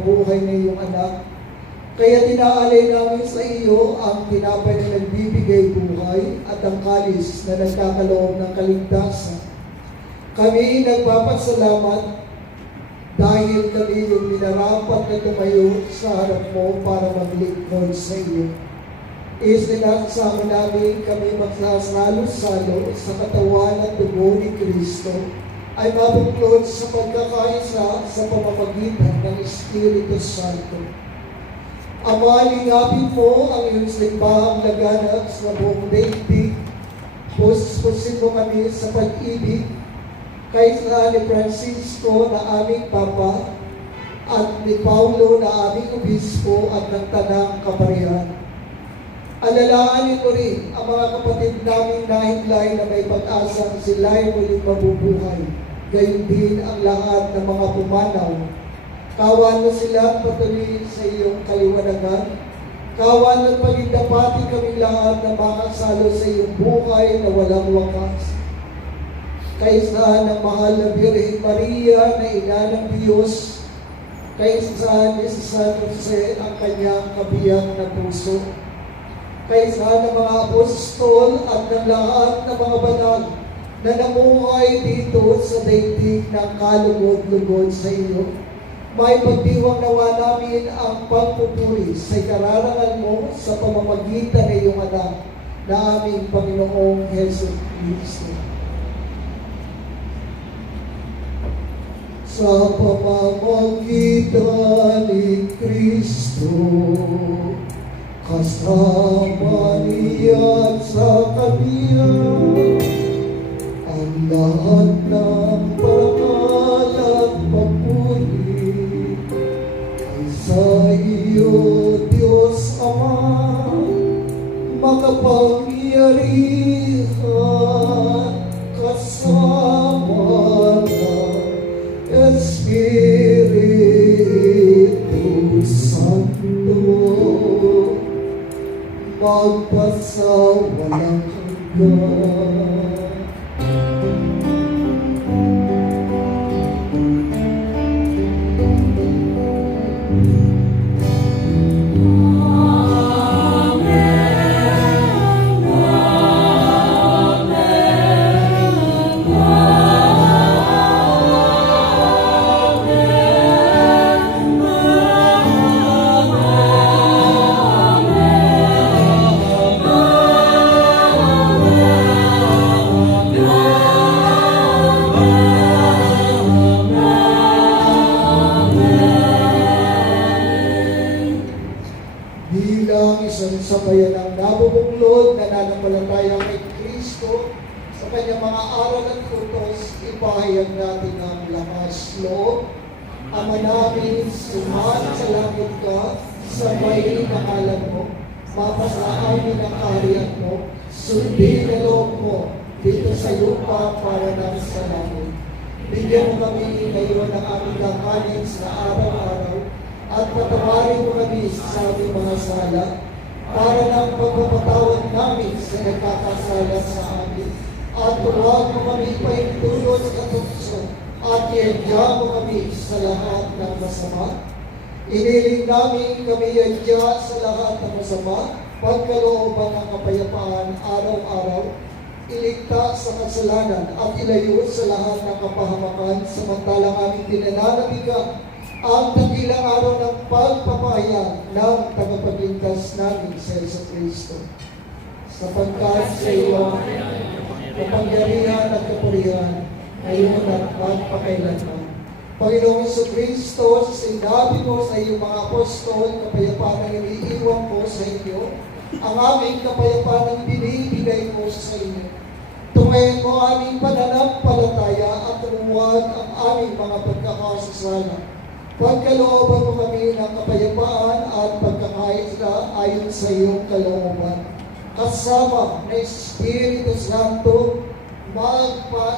mabuhay na iyong anak. Kaya tinaalay namin sa iyo ang tinapay na nagbibigay buhay at ang kalis na nagkakaloob ng kaligtasan. Kami nagpapasalamat dahil kami yung minarapat na tumayo sa harap mo para maglingkod sa iyo. Isinasama namin kami magsasalo-salo sa katawan at dugo ni Kristo ay mabuklod sa pagkakaisa sa pamamagitan ng Espiritu Santo. Ama, lingapin mo ang iyong simbahang laganap sa buong daigdig. Puspusin mo kami sa pag-ibig kaysa ni Francisco na aming Papa at ni Paulo na aming Obispo at ng Tanang Kaparihan. Alalahanin mo rin ang mga kapatid naming nahiglay na may pag-asang sila ay muling mabubuhay. Gayon din ang lahat ng mga pumanaw. Kawan mo sila patuloy sa iyong kaliwanagan. Kawan at pagindapati kami lahat na makasalo sa iyong buhay na walang wakas. Kaysa ng mahal na Birhen Maria na ina ng Diyos, kaysa ni San Jose ang kanyang kabiyak na puso, kaysa ng mga apostol at ng lahat ng mga banal na namuhay dito sa daigdig ng kalugod-lugod sa iyo. May pagdiwang nawa namin ang pagpupuri sa kararangal mo sa pamamagitan ng iyong anak na aming Panginoong Hesus Kristo. Sa pamamagitan ni Kristo, kasama niya sa Kanya, ang lahat ng parangal at papuri ay sa iyo, Diyos Ama, makapangyarihan, kasama ng Espiritu Santo, magpasawalang hanggan. Bilang isang sabayan ng nabubuklod na nananampalataya kay Kristo sa kanyang mga aral at utos, ipahayag natin ang lakas loob. Ama namin, sumahan sa langit ka, sambahin ang ngalan mo, mapasaamin ang kaharian mo, sundin ang loob mo dito sa lupa para nang sa langit. Bigyan mo kami ngayon ng aming kakanin sa araw-araw, at patawarin mo kami sa aming mga sala, para ng pagpapatawad namin sa nagkakasala sa amin. At huwag mo kami paintulot sa katukso, at iadya mo kami sa lahat ng masama. Iniling namin kami iadya sa lahat ng masama, pagkalooban ng kapayapaan araw-araw, iligtas sa kasalanan at ilayo sa lahat ng kapahamakan, samantalang aming dinananabigan ang dakilang araw ng pagpapahayag ng tagapagligtas namin sa Jesucristo. Sapagkat sa iyo, kapangyarihan at kapurihan, ngayon at magpakailanman. Panginoong Jesucristo, sa sinabi mo sa iyong mga apostol, kapayapaan ang iniiwan ko sa inyo, ang aming kapayapaan ang binibigay ko sa inyo. Tumayin mo aming pananampalataya at tumuwag ang aming mga pagkakasasala. Pagkalooban mo kami ng kapayapaan at pagkakaisa ayon sa iyong kalooban. Kasama ng Espiritu Santo, magpa